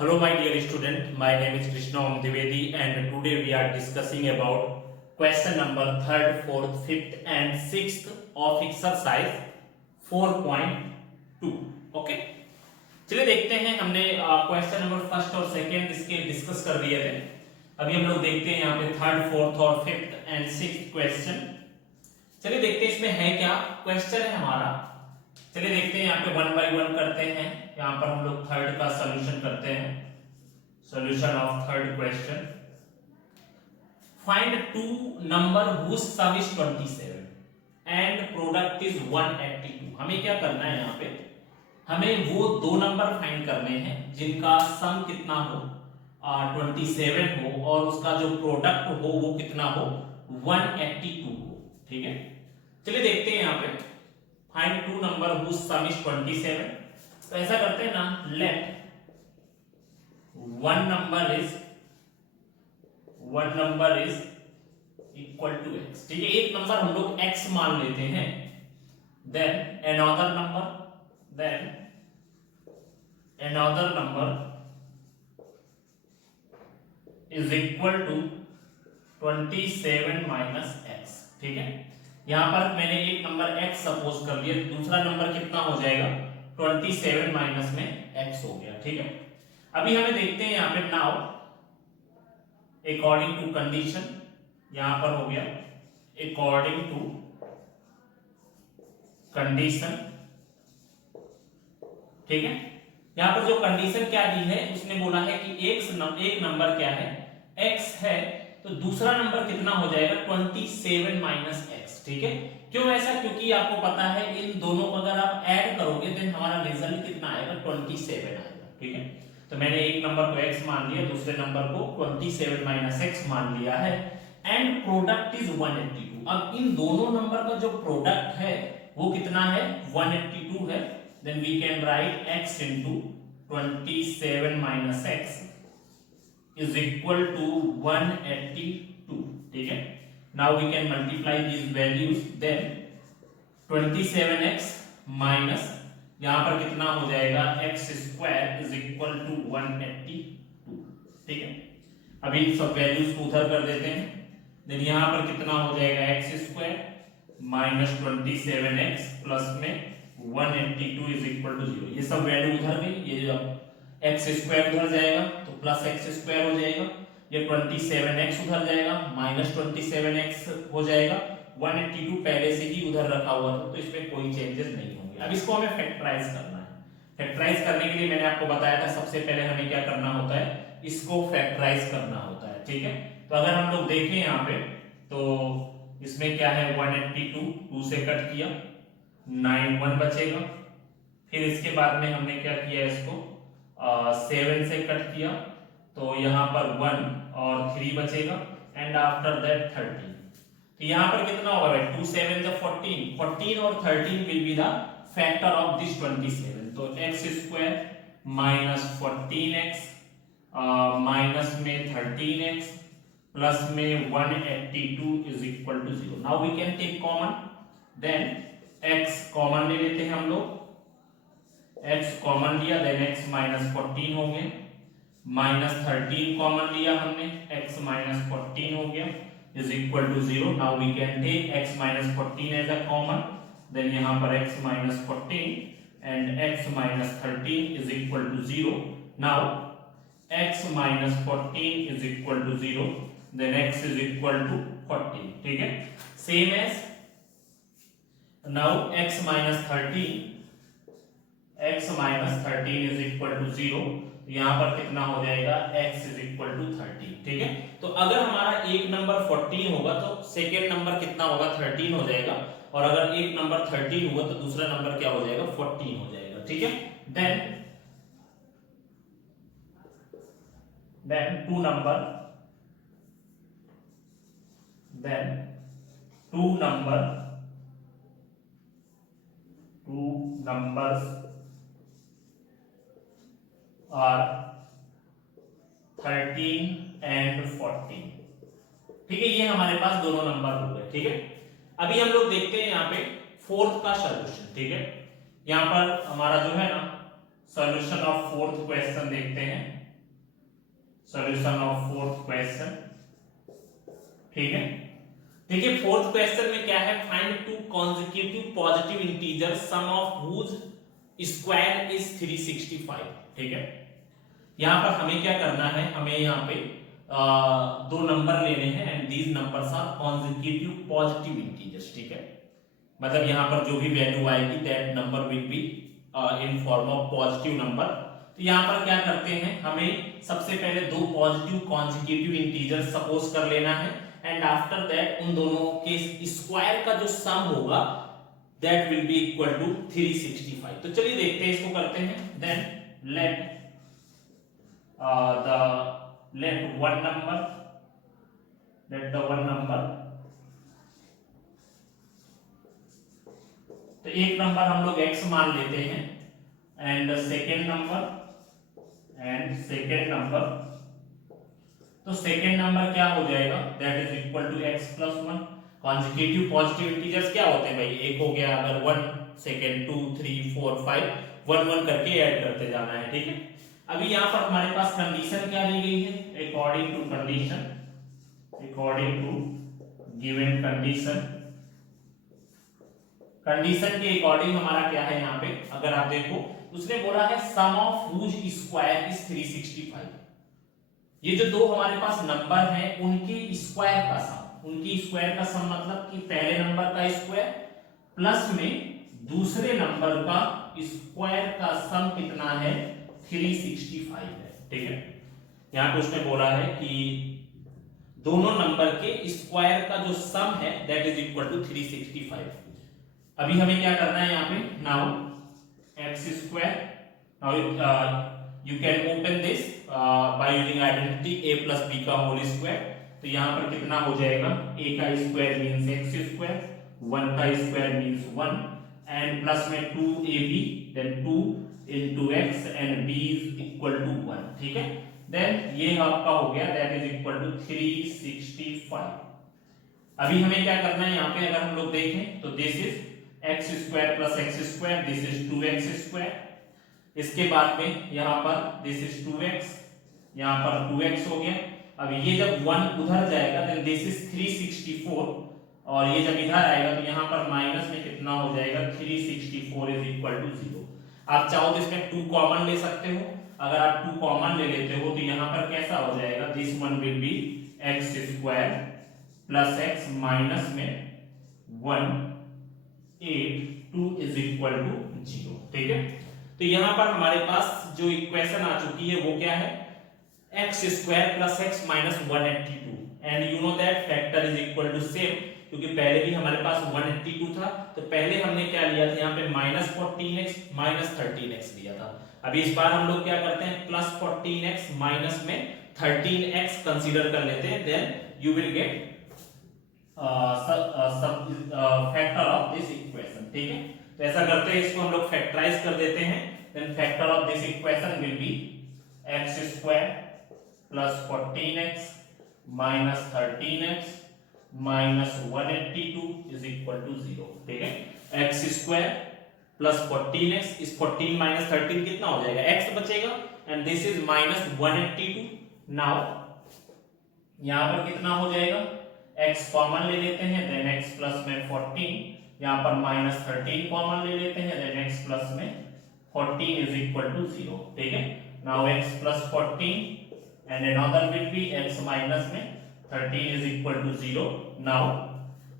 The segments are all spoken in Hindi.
Hello my dear student, my name is Krishna Om Dwivedi and today we are discussing about question number 3rd, 4th, 5th and 6th of exercise 4.2. Okay, चलिए देखते हैं। हमने क्वेश्चन नंबर फर्स्ट और सेकंड इसके डिस्कस कर दिए थे। अभी हम लोग देखते हैं यहाँ पे 3rd, 4th और 5th एंड 6th क्वेश्चन। चलिए देखते हैं इसमें है क्या। क्वेश्चन है हमारा, चलिए देखते हैं यहाँ पे 1 बाय 1 करते हैं। यहाँ पर हम लोग थर्ड का सॉल्यूशन करते हैं। Solution of third question, find two number whose sum is 27 and product is 182। हमें क्या करना है यहाँ पे, हमें वो दो नंबर फाइंड करने हैं जिनका सम कितना हो 27 हो और उसका जो प्रोडक्ट हो वो कितना हो 182 हो। ठीक है, चलिए देखते हैं यहाँ पे find two number whose sum is 27। तो ऐसा करते हैं ना, let one number is equal to x। ठीक है, एक नंबर हम लोग x मान लेते हैं। then another number is equal to 27 minus x। ठीक है, यहां पर मैंने एक नंबर x सपोज कर लिया, दूसरा नंबर कितना हो जाएगा 27 माइनस में x हो गया। ठीक है, अभी हमें देखते हैं यहाँ पे नाउ अकॉर्डिंग टू कंडीशन, यहां पर हो गया अकॉर्डिंग टू कंडीशन। ठीक है, यहां पर जो कंडीशन क्या दी है, उसने बोला है कि एक नंबर क्या है x है, तो दूसरा नंबर कितना हो जाएगा 27 माइनस x। ठीक है, क्यों ऐसा, क्योंकि आपको पता है इन दोनों को अगर आप ऐड करोगे तो हमारा रिजल्ट कितना आएगा 27 आएगा। ठीक है, तो मैंने एक नंबर को x मान लिया, दूसरे नंबर को 27 माइनस x मान लिया है एंड प्रोडक्ट इज 182। अब इन दोनों नंबर का जो प्रोडक्ट है वो कितना है 182 है। Then we can write x into 27 minus x is equal to 182। ठीक है, now we can multiply these values. Then 27x minus यहां पर कितना हो जाएगा x square is equal to 182। ठीक है, अभी सब वैल्यूज को उधर कर देते हैं। देन यहां पर कितना हो जाएगा x square minus 27x plus में 182 इज इक्वल टू 0। ये सब वैल्यू उधर गई, ये जो x स्क्वायर उधर जाएगा तो प्लस x स्क्वायर हो जाएगा, ये 27x उधर जाएगा माइनस 27x हो जाएगा, 182 पहले से ही उधर रखा हुआ था तो इसमें कोई चेंजेस नहीं होंगे। अब इसको हमें फैक्टराइज करना है। फैक्टराइज करने के लिए मैंने आपको बताया था सबसे पहले हमें क्या करना होता है, इसको फैक्टराइज करना होता है। ठीक है, तो अगर हम लोग देखें यहाँ पे तो इसमें क्या है 182 2 से कट किया 91 बचेगा, फिर इसके बाद में हमने क्या किया इसको 7 से कट किया तो यहाँ पर 1 और 3 बचेगा एंड आफ्टर दैट 13। तो यहां पर कितना होगा भाई 2 7 का 14 और 13 will be the factor of this 27। तो x square minus 14x minus में 13x प्लस में 182 is equal to 0। Now we can take common, then x common ले लेते हैं हम लोग, x कॉमन लिया देन x माइनस 14 हो गया, माइनस 13 कॉमन लिया हमने, x माइनस 14 हो गया is equal to 0. Now we can take x minus 14 as a common, then यहाँ पर x minus 14 and x minus 13 is equal to 0. Now x minus 14 is equal to 0, then x is equal to 14. ठीक है, same as now x minus 13 is equal to 0, यहां पर कितना हो जाएगा x is equal to 13। ठीक है, तो अगर हमारा एक नंबर 14 होगा तो सेकेंड नंबर कितना होगा 13 हो जाएगा, और अगर एक नंबर 13 हुआ तो दूसरा नंबर क्या हो जाएगा 14 हो जाएगा। ठीक है, then to numbers are 13 and 14। ठीक है, ये हमारे पास दोनों नंबर हो गए। ठीक है, अभी हम लोग देखते हैं यहाँ पे फोर्थ का सॉल्यूशन। ठीक है, यहाँ पर हमारा जो है ना सॉल्यूशन ऑफ फोर्थ क्वेश्चन देखते हैं। Solution of fourth question. ठीक है, देखिए फोर्थ क्वेश्चन में क्या है, find two consecutive positive integer sum of whose square is 365। ठीक है, यहां पर हमें क्या करना है, हमें यहाँ पे दो नंबर लेने हैं and these numbers are consecutive positive integers. ठीक है, मतलब यहाँ पर जो भी वैल्यू आएगी that number will be in form of positive number. तो यहाँ पर क्या करते हैं, हमें सबसे पहले दो पॉजिटिव कॉन्सेक्यूटिव इंटीजर सपोज कर लेना है एंड आफ्टर दैट उन दोनों के स्क्वायर का जो सम होगा that will be equal to 365। तो चलिए देखते हैं, इसको करते हैं। Then let the one number, तो एक नंबर हम लोग x मान लेते हैं एंड सेकेंड नंबर, तो सेकेंड नंबर क्या हो जाएगा, that is equal to x plus 1। Consecutive positive integers क्या होते हैं भाई, एक हो गया, अगर 1 सेकेंड 2 3 4 5 1 1 करके ऐड करते जाना है। ठीक है, अभी यहाँ पर हमारे पास कंडीशन क्या दी गई है, अकॉर्डिंग टू गिवन कंडीशन के अकॉर्डिंग हमारा क्या है यहाँ पे, अगर आप देखो उसने बोला है सम ऑफ हुज स्क्वायर इज 365। ये जो दो हमारे पास नंबर हैं उनके स्क्वायर का सम मतलब कि पहले नंबर का स्क्वायर प्लस में दूसरे नंबर का स्क्वायर का सम कितना है, 365 है। ठीक है, यहाँ पे उसने बोला है कि दोनों नंबर के स्क्वायर का जो सम है दैट इज इक्वल टू 365। अभी हमें क्या करना है यहाँ पे, now x square, now you can open this by using identity a plus b का होल स्क्वायर। तो यहाँ पर कितना हो जाएगा, a का स्क्वायर मींस x स्क्वायर, 1 का स्क्वायर मींस 1 एंड प्लस में 2ab then 2 into x and b is equal to 1। ठीक है, देन ये आपका हो गया दैट इज इक्वल टू 365। अभी हमें क्या करना है यहाँ पे, अगर हम लोग देखें तो this is x square plus x square, this is 2x square. इसके बाद में यहाँ पर दिस इज 2x, यहाँ पर 2x हो गया। अब ये जब 1 उधर जाएगा देन दिस इज 364 और ये जब इधर आएगा तो यहाँ पर माइनस में कितना हो जाएगा, 364 इज इक्वल टू 0। आप चाहो तो इसमें 2 कॉमन ले सकते हो, अगर आप 2 कॉमन ले लेते हो तो यहाँ पर कैसा हो जाएगा, this one will be x square plus x minus में 182 इज इक्वल टू 0। ठीक है, तो यहाँ पर हमारे पास जो इक्वेशन आ चुकी है वो क्या है, x square plus x minus 182 and you know that factor is equal to same, क्योंकि पहले भी हमारे पास 182 था तो पहले हमने क्या लिया था यहाँ पे माइनस 14x माइनस 13x लिया था। अभी इस बार हम लोग क्या करते हैं, प्लस 14x माइनस में 13x कंसीडर कर लेते हैं, then you will get factor of this equation. ठीक है, तो ऐसा करते हैं, इसको हम लोग फैक्टराइज कर देते हैं, then factor of this equation will be x square plus 14x minus 13x minus 182 is equal to 0। ठीक है, x स्क्वायर प्लस 14x, इस 14 माइनस 13 कितना हो जाएगा, x बचेगा and this is minus 182। Now यहाँ पर कितना हो जाएगा, x कॉमन ले लेते हैं देन x प्लस में 14, यहाँ पर माइनस 13 कॉमन ले लेते हैं देन x प्लस में 14 इज इक्वल टू 0। ठीक है, now x plus 14 and another will be x minus में 13 is equal to 0। now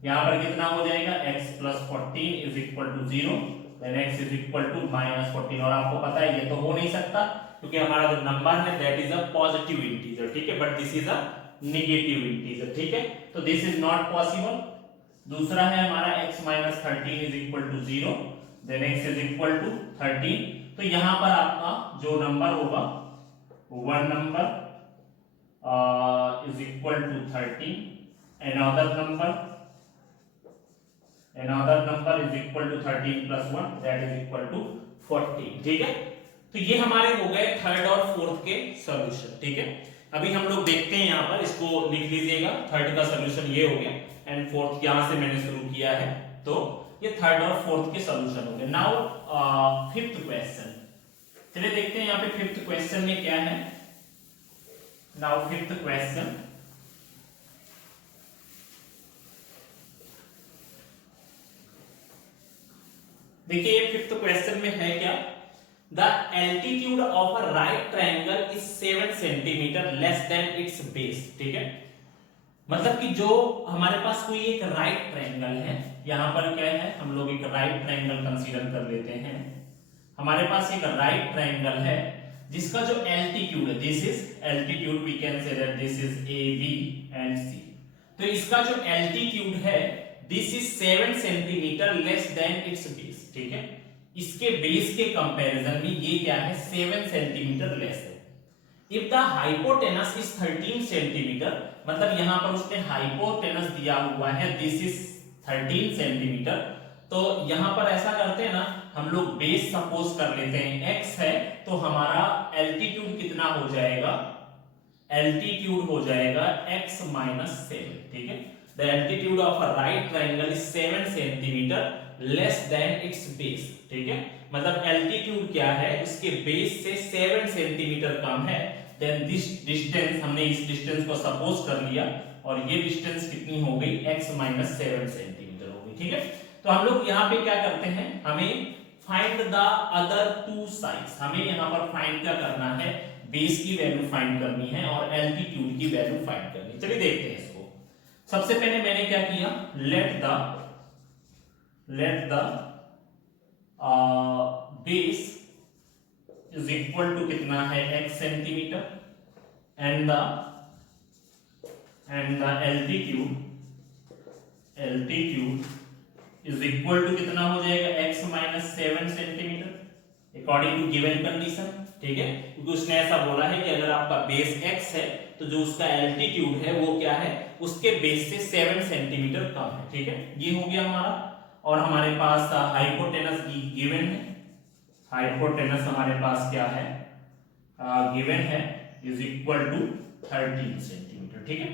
यहाँ पर कितना हो जाएगा, x plus 14 is equal to 0 then x is equal to minus 14। और आपको पता है ये तो हो नहीं सकता क्योंकि हमारा जो नंबर है that is a positive integer। ठीक है, but this is a negative integer। ठीक है, तो this is not possible। दूसरा है हमारा x minus 13 is equal to 0 then x is equal to 13। तो यहाँ पर आपका जो नंबर होगा one number is equal to 13, another number is equal to 13 plus 1 that is equal to 14। ठीक है, तो ये हमारे हो गए थर्ड और फोर्थ के सॉल्यूशन। ठीक है, अभी हम लोग देखते हैं, यहाँ पर इसको लिख लीजिएगा, थर्ड का सॉल्यूशन ये हो गया एंड फोर्थ यहाँ से मैंने शुरू किया है, तो ये थर्ड और फोर्थ के सॉल्यूशन हो गए। नाउ फिफ्थ क्वेश्चन, चलिए देखते हैं यहाँ पे फिफ्थ क्वेश्चन में क्या है। नाउ फिफ्थ क्वेश्चन, देखिए ये फिफ्थ क्वेश्चन में है क्या, the altitude of a right triangle is 7 centimetre less than its base. ठीक है, मतलब कि जो हमारे पास कोई एक राइट ट्रायंगल है, यहां पर क्या है, हम लोग एक राइट ट्रायंगल कंसीडर कर लेते हैं। हमारे पास एक राइट ट्रायंगल है जिसका जो एल्टीट्यूड है, this is altitude, we can say that this is A B and C. तो इसका जो एल्टीट्यूड है this is 7 centimetre less than its base. ठीक है, इसके बेस के कंपैरिजन में ये क्या है, 7 सेंटीमीटर लेस है। If the hypotenuse is 13 centimetre, मतलब यहां पर उसने हाइपोटेनस दिया हुआ है दिस इज 13 सेंटीमीटर, तो यहां पर ऐसा करते हैं ना, हम लोग बेस सपोज कर लेते हैं x है, तो हमारा एल्टीट्यूड कितना हो जाएगा, एल्टीट्यूड हो जाएगा x माइनस 7। ठीक है, the altitude of a right triangle is 7 centimetre less than its base. ठीक है, मतलब एल्टीट्यूड क्या है, उसके बेस से 7 सेंटीमीटर कम है, देन दिस डिस्टेंस, हमने इस डिस्टेंस को सपोज कर लिया और ये डिस्टेंस कितनी हो गई, x माइनस 7 सेंटीमीटर हो गई। ठीक है, तो हम लोग यहाँ पे क्या करते हैं, हमें find the other two sides, हमें यहाँ पर फाइंड क्या करना है, बेस की वैल्यू फाइंड करनी है और एल्टीट्यूड की वैल्यू फाइंड करनी है। चलिए देखते हैं इसको। सबसे पहले मैंने क्या किया, let the base is equal to कितना है, x centimetre, and the altitude is equal to कितना हो जाएगा, x minus 7 centimetre according to given condition. ठीक है, क्योंकि उसने ऐसा बोला है कि अगर आपका बेस x है तो जो उसका एल्टीट्यूड है वो क्या है, उसके बेस से 7 सेंटीमीटर कम है। ठीक है, ये हो गया हमारा, और हमारे पास हाइपोटेनस गिवन है, हाइपोटेनस हमारे पास क्या है, गिवन है, इज इक्वल टू 13 सेंटीमीटर। ठीक है,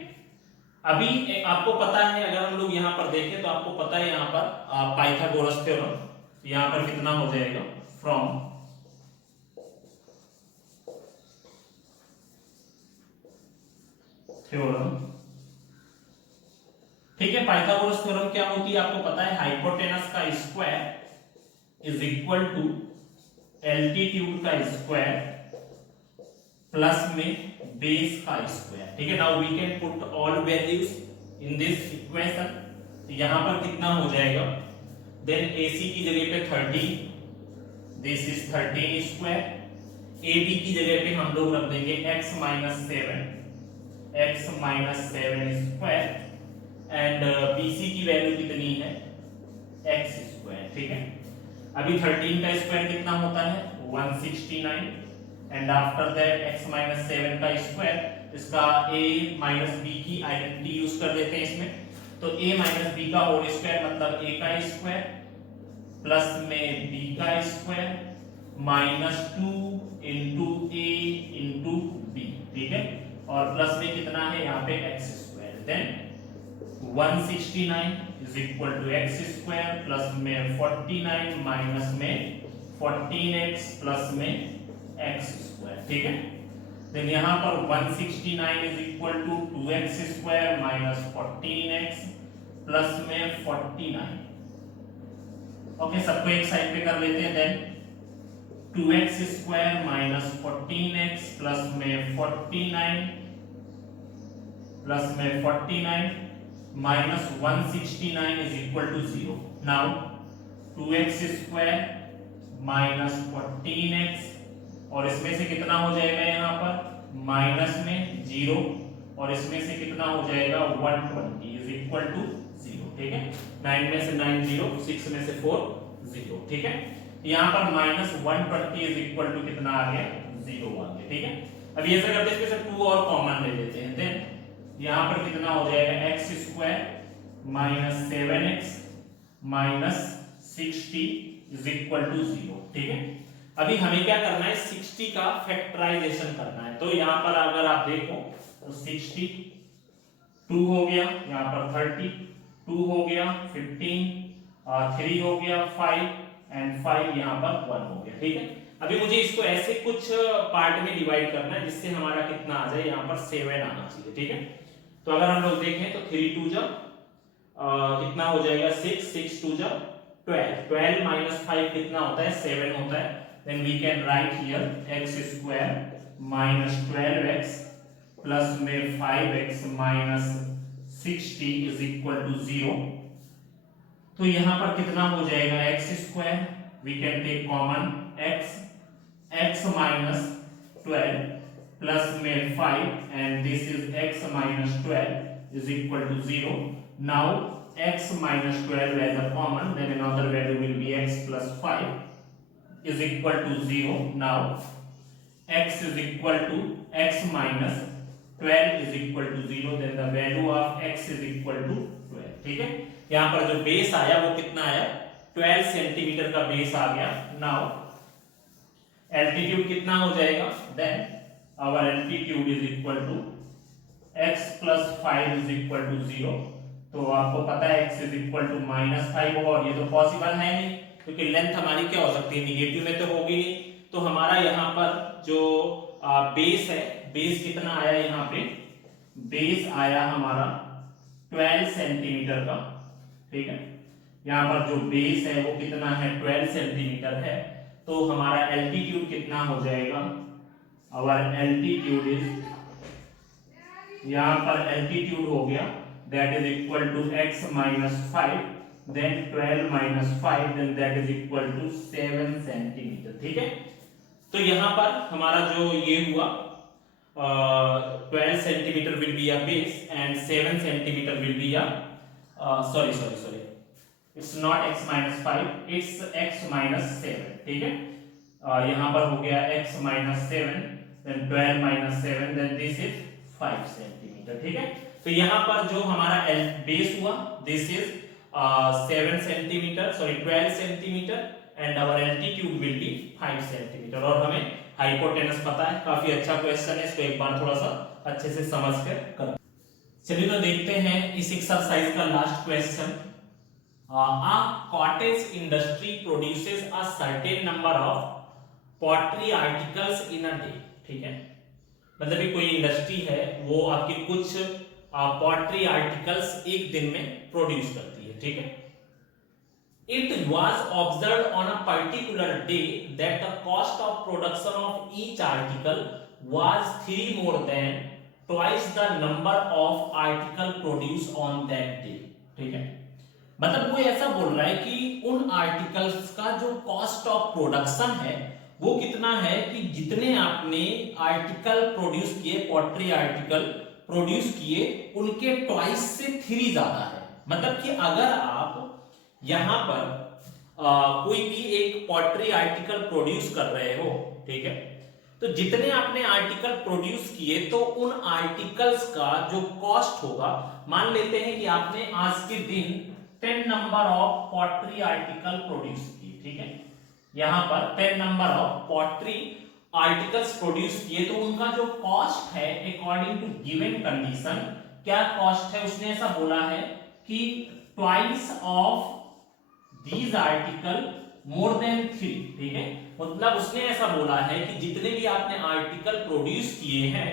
अभी आपको पता है, अगर हम लोग यहाँ पर देखें तो आपको पता है यहाँ पर पाइथागोरस थ्योरम, यहाँ पर कितना हो जाएगा, फ्रॉम थ्योरम। ठीक है, पाइथागोरस थ्योरम क्या होती है आपको पता है, हाइपोटेनस का square is equal to altitude का स्क्वायर प्लस में बेस का स्क्वायर। ठीक है, now we can put all values in this equation. यहां पर कितना हो जाएगा, देन AC की जगह पे 13, दिस इज 13 स्क्वायर, AB की जगह पे हम लोग रख देंगे x minus 7 square, and BC की वैल्यू कितनी है, x स्क्वायर। ठीक है, अभी 13 का स्क्वायर कितना होता है, 169, and after that x minus 7 का स्क्वायर, इसका a माइनस b की आइडेंटिटी यूज कर देते हैं इसमें, तो a माइनस b का होल स्क्वायर मतलब a का स्क्वायर प्लस में b का square minus 2 into a into b। ठीक है, और प्लस में कितना है यहाँ पे x square, then 169 is equal to x square plus में 49 माइनस में 14x प्लस में x स्क्वायर। ठीक है, देन यहाँ पर 169 is equal to 2x square minus 14x plus में 49। ओके, सबको एक साइड पे कर लेते हैं, then 2x square minus 14x plus में 49 प्लस में 49 minus 169 is equal to 0। Now 2x square minus 14x, और इसमें से कितना हो जाएगा यहाँ पर माइनस में 0, और इसमें से कितना हो जाएगा 120 इज इक्वल टू 0। ठीक है, 9 में से 9 0, 6 में से 4 0। ठीक है, यहाँ पर माइनस 120 इज इक्वल टू कितना आ गया, 0 आ गया। ठीक है, अब ये ऐसा करते हैं, इसमें से 2 और कॉमन ले लेते हैं, देन यहाँ पर कितना हो जाएगा x square minus 7x minus 60 is equal to 0। ठीक है, अभी हमें क्या करना है, 60 का फैक्टराइजेशन करना है, तो यहाँ पर अगर आप देखो तो 62 हो गया, यहाँ पर 32 हो गया, 15 3 हो गया 5 एंड 5 यहाँ पर 1 हो गया, ठीक है। अभी मुझे इसको ऐसे कुछ पार्ट में डिवाइड करना है जिससे हमारा कितना आ जाए, यहाँ पर 7 आना चाहिए, ठीक है। तो अगर हम लोग देखें तो 3 2 जा कितना हो जाएगा 6, 6 2 जा 12, 12 माइनस 5 कितना होता है 7 होता है। Then we can write here x square minus 12x plus में 5x minus 60 is equal to 0। तो यहां पर कितना हो जाएगा x square, we can take common x minus 12 plus में 5 and this is x minus 12 is equal to 0. Now x minus 12 as a common, then another value will be x plus 5 is equal to 0. Now x is equal to x minus 12 is equal to 0. Then the value of x is equal to 12. ठीक है, यहाँ पर जो बेस आया वो कितना आया 12 सेंटीमीटर का बेस आ गया। Now एल्टीट्यूड कितना हो जाएगा, then our altitude is equal to x plus 5 is equal to 0। तो आपको पता है x is equal to -5 होगा और ये तो पॉसिबल है नहीं क्योंकि लेंथ हमारी क्या हो सकती है निगेटिव में तो होगी नहीं। तो हमारा यहाँ पर जो बेस है, बेस कितना आया यहाँ पे, बेस आया हमारा 12 सेंटीमीटर का, ठीक है। यहाँ पर जो बेस है वो कितना है 12 सेंटीमीटर है। तो हमारा एल्टीट्यूड कितना हो जाएगा, आवर एल्टीट्यूड इज, यहाँ पर एल्टीट्यूड हो गया that is equal to x minus 5 then 12 minus 5 then that is equal to 7 centimetre, ठीक है। तो यहाँ पर हमारा जो ये हुआ 12 centimetre will be a base and 7 centimetre will be a sorry it's not x minus 5 it's x minus 7, ठीक है। यहाँ पर हो गया x minus 7 then 12 minus 7 then this is 5 centimetre, ठीक है। तो यहाँ पर जो हमारा बेस हुआ this is 7 centimetre, sorry 12 centimetre and our altitude will be 5 centimetre. और हमें हाइपोटेनस पता है, काफी अच्छा क्वेश्चन है, इसको एक बार थोड़ा सा अच्छे से समझ कर करें। चलिए तो देखते हैं इस एक्सरसाइज का last question. A cottage industry produces a certain number of pottery articles in a day, ठीक है। मतलब कि कोई इंडस्ट्री है वो आपके कुछ पॉटरी आर्टिकल्स एक दिन में प्रोड्यूस करती है, ठीक है। It was observed on a particular day that the cost of production of each article was 3 more then twice the number of article produce on that day, ठीक है। मतलब वो ऐसा बोल रहा है कि उन आर्टिकल्स का जो कॉस्ट ऑफ प्रोडक्शन है वो कितना है कि जितने आपने आर्टिकल प्रोड्यूस किए, पॉटरी आर्टिकल प्रोड्यूस किए, उनके ट्वाइस से 3 ज्यादा है। मतलब कि अगर आप यहां पर कोई भी एक पॉटरी आर्टिकल प्रोड्यूस कर रहे हो, ठीक है, तो जितने आपने आर्टिकल प्रोड्यूस किए तो उन आर्टिकल्स का जो कॉस्ट होगा, मान लेते हैं कि आपने आज के दिन 10 number of pottery article produce किए, ठीक है। यहां पर 10 number of pottery articles produce किए तो उनका जो कॉस्ट है अकॉर्डिंग टू गिवन कंडीशन, क्या कॉस्ट है, उसने ऐसा बोला है कि twice of these article more than 3, ठीक है। मतलब उसने ऐसा बोला है कि जितने भी आपने आर्टिकल प्रोड्यूस किए हैं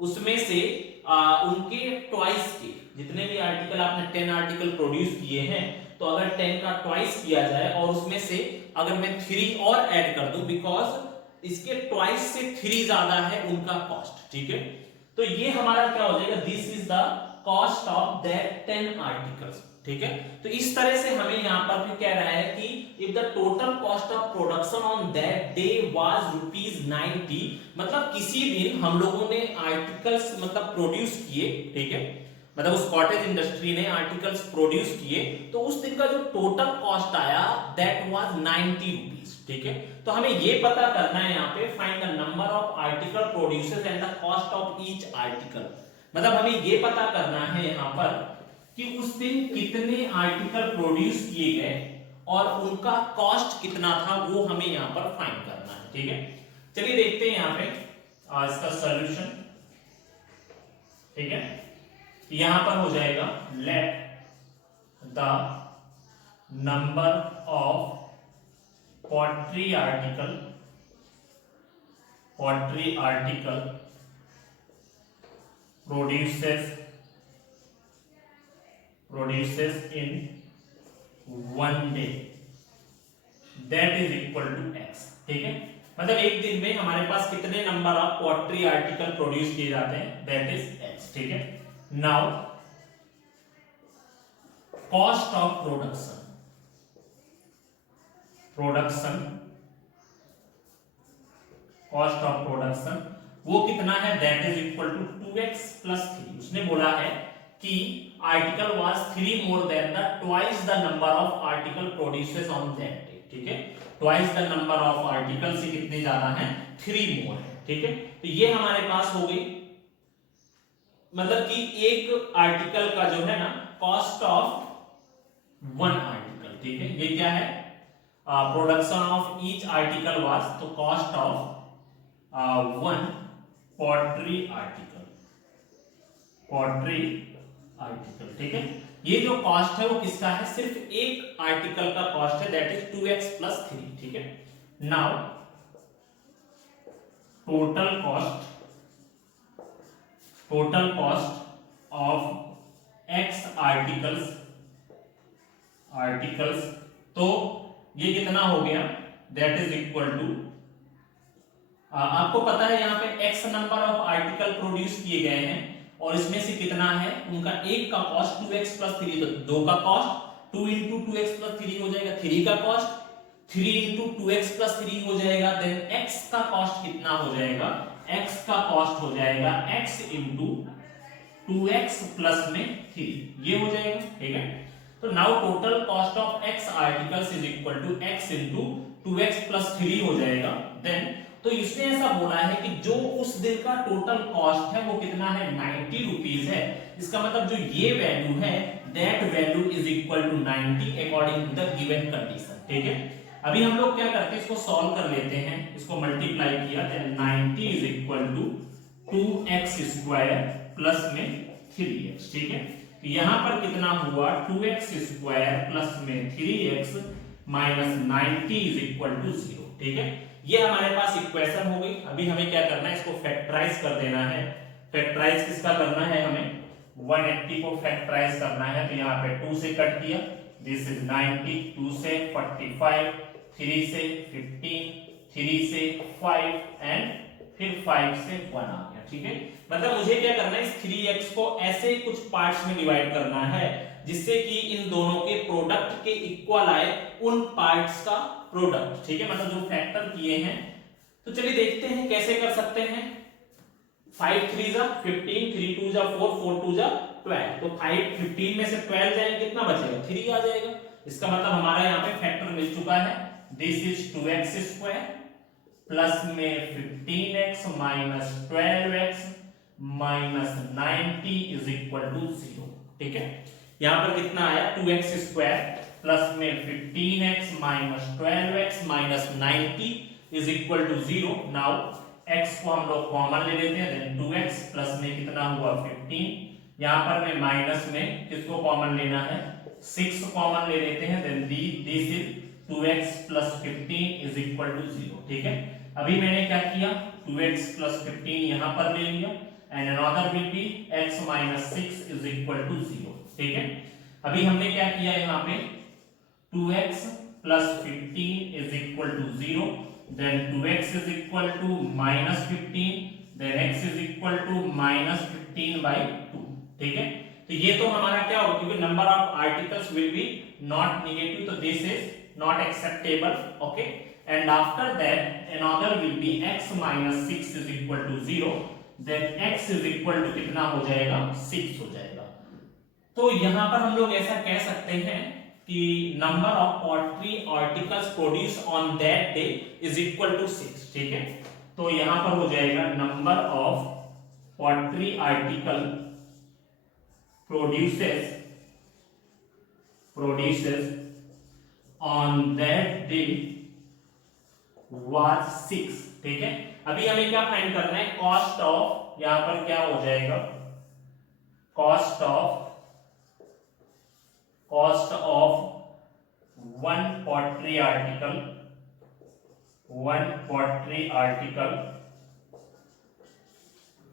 उसमें से उनके ट्वाइस के, जितने भी आर्टिकल आपने 10 आर्टिकल प्रोड्यूस किए हैं तो अगर 10 का ट्वाइस किया जाए और उसमें से अगर मैं 3 और ऐड कर दूं बिकॉज इसके ट्वाइस से 3 ज्यादा है उनका कॉस्ट, ठीक है। तो ये हमारा क्या हो जाएगा, this is the cost of that 10 articles, ठीक है। तो इस तरह से हमें यहाँ पर भी कह रहा है कि if the total cost of production on that day was ₹90, मतलब किसी दिन हम लोगों ने आर्टिकल्स मतलब प्रोड्यूस किए, ठीक है, मतलब उस कॉटेज इंडस्ट्री ने आर्टिकल्स प्रोड्यूस किए तो उस दिन का जो टोटल कॉस्ट आया दैट वाज ₹90, ठीक है। तो हमें ये पता करना है यहाँ पे find the number of article producers and the cost of each article. मतलब हमें ये पता करना है यहाँ पर कि उस दिन कितने आर्टिकल प्रोड्यूस किए गए और उनका कॉस्ट कितना था वो हमें यहाँ पर फाइंड करना है, ठीक है। चलिए देखते हैं यहाँ पे इसका सॉल्यूशन, ठीक है। यहां पर हो जाएगा let the number of pottery article produces in one day that is equal to x। ठीक है, मतलब एक दिन में हमारे पास कितने number of pottery article produce किए जाते हैं, दैट इज x। ठीक है, नाउ कॉस्ट ऑफ प्रोडक्शन वो कितना है, that is equal to 2x plus 3। उसने बोला है कि article was 3 more than the twice the number of article produces on that day. ठीक है, twice the number of article से कितने ज्यादा हैं, 3 मोर है। ठीक है, तो ये हमारे पास हो गई, मतलब कि एक आर्टिकल का जो है ना कॉस्ट ऑफ वन आर्टिकल। ठीक है, ये क्या है, production of each article was, तो cost of one pottery article. ठीक है, ये जो कॉस्ट है वो किसका है, सिर्फ एक आर्टिकल का कॉस्ट है, दैट इज 2x प्लस 3। ठीक है, now total cost of x articles, तो ये कितना हो गया, दैट इज इक्वल टू, आपको पता है यहाँ पे x number of article produce किए गए हैं और इसमें से कितना है, उनका एक का कॉस्ट 2x प्लस 3, तो दो का कॉस्ट 2 इंटू 2x प्लस 3 हो जाएगा, 3 का कॉस्ट 3 इंटू 2x प्लस 3 हो जाएगा, देन x का कॉस्ट कितना हो जाएगा, x का कॉस्ट हो जाएगा x इंटू 2x प्लस में 3, ये हो जाएगा। ठीक है, तो now total cost of x articles is equal to x into 2x plus 3 हो जाएगा। देन तो इसने ऐसा बोला है कि जो उस दिन का टोटल कॉस्ट है वो कितना है, 90 रुपीज है। इसका मतलब जो ये वैल्यू है, that value is equal to 90 according to the given condition. ठीक है, अभी हम लोग क्या करते हैं, इसको सॉल्व कर लेते हैं, इसको मल्टीप्लाई किया, then 90 is equal to 2x square plus में 3x। ठीक है, तो यहां पर कितना हुआ, 2x स्क्वायर प्लस में 3x minus 90 is equal to 0। ठीक है, ये हमारे पास इक्वेशन हो गई। अभी हमें क्या करना है, इसको फैक्टराइज कर देना है। फैक्टराइज किसका करना है, हमें 180 को फैक्टराइज करना है, तो यहाँ पे 2 से कट किया, दिस इज 90, 2 से 45, 3 से 15, 3 से 5 एंड फिर 5 से 1 आ गया। ठीक है, मतलब मुझे क्या करना है, इस 3x को ऐसे कुछ पार्ट्स में डिवाइड करना है जिससे कि इन दोनों के प्रोडक्ट के इक्वल आए उन पार्ट्स का प्रोडक्ट। ठीक है, मतलब जो फैक्टर किए हैं, तो चलिए देखते हैं कैसे कर सकते हैं। 5 3 जा 15, 3 2 जा 4, 4 2 जा 12, तो 5 15 में से 12 जाएंगे, कितना बचेगा, 3 आ जाएगा। इसका मतलब हमारा यहाँ पे फैक्टर मिल चुका है, this is 2x square plus में 15x minus 12x minus 90 is equal to 0। ठीक है, यहाँ पर कितना आया, 2x स्क्वायर प्लस में 15x minus 12x minus 90 is equal to 0। Now x को हम लोग कॉमन ले लेते हैं, देन 2x प्लस में कितना हुआ 15, यहाँ पर में माइनस में किसको कॉमन लेना है, 6 कॉमन ले लेते हैं, then this is 2x plus 15 is equal to 0। ठीक है, अभी मैंने क्या किया, 2x प्लस 15 यहाँ पर ले लिया and another will be x minus 6 is equal to 0। ठीक है, अभी हमने क्या किया, यहाँ पे 2x plus 15 is equal to 0, then 2x is equal to minus 15, then x is equal to minus 15 by 2। ठीक है, तो ये तो हमारा क्या होगा, क्योंकि number of articles will be not negative, तो this is not acceptable. Okay, and after that another will be x minus 6 is equal to 0, then x is equal to कितना हो जाएगा, 6 हो जाएगा। तो यहां पर हम लोग ऐसा कह सकते हैं कि number of pottery articles produce on that day is equal to 6। ठीक है, तो यहां पर हो जाएगा number of pottery article produces on that day was 6। ठीक है, अभी हमें क्या फाइंड करना है, कॉस्ट ऑफ, यहां पर क्या हो जाएगा, cost of one pottery article one pottery article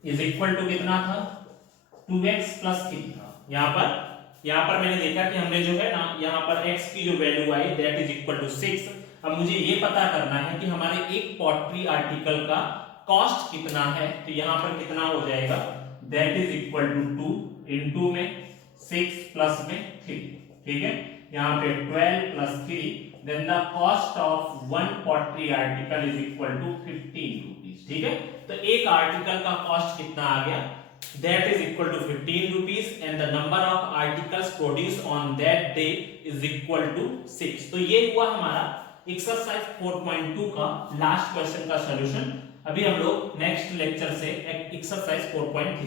is equal to कितना था 2x प्लस 3 था। यहाँ पर मैंने देखा कि हमने जो है ना यहाँ पर x की जो वैल्यू आई दैट इज इक्वल टू 6। अब मुझे ये पता करना है कि हमारे एक पॉटरी आर्टिकल का कॉस्ट कितना है, तो यहाँ पर कितना हो जाएगा that is equal to 2 into में 6 प्लस में 3, ठीक है। यहाँ पे 12 plus 3 then the cost of one pottery article is equal to 15 rupees, ठीक है। तो एक आर्टिकल का कॉस्ट कितना आ गया that is equal to 15 rupees and the number of articles produced on that day is equal to 6। तो ये हुआ हमारा एक्सरसाइज 4.2 का लास्ट क्वेश्चन का सॉल्यूशन। अभी हम लोग नेक्स्ट लेक्चर से एक्सरसाइज 4.3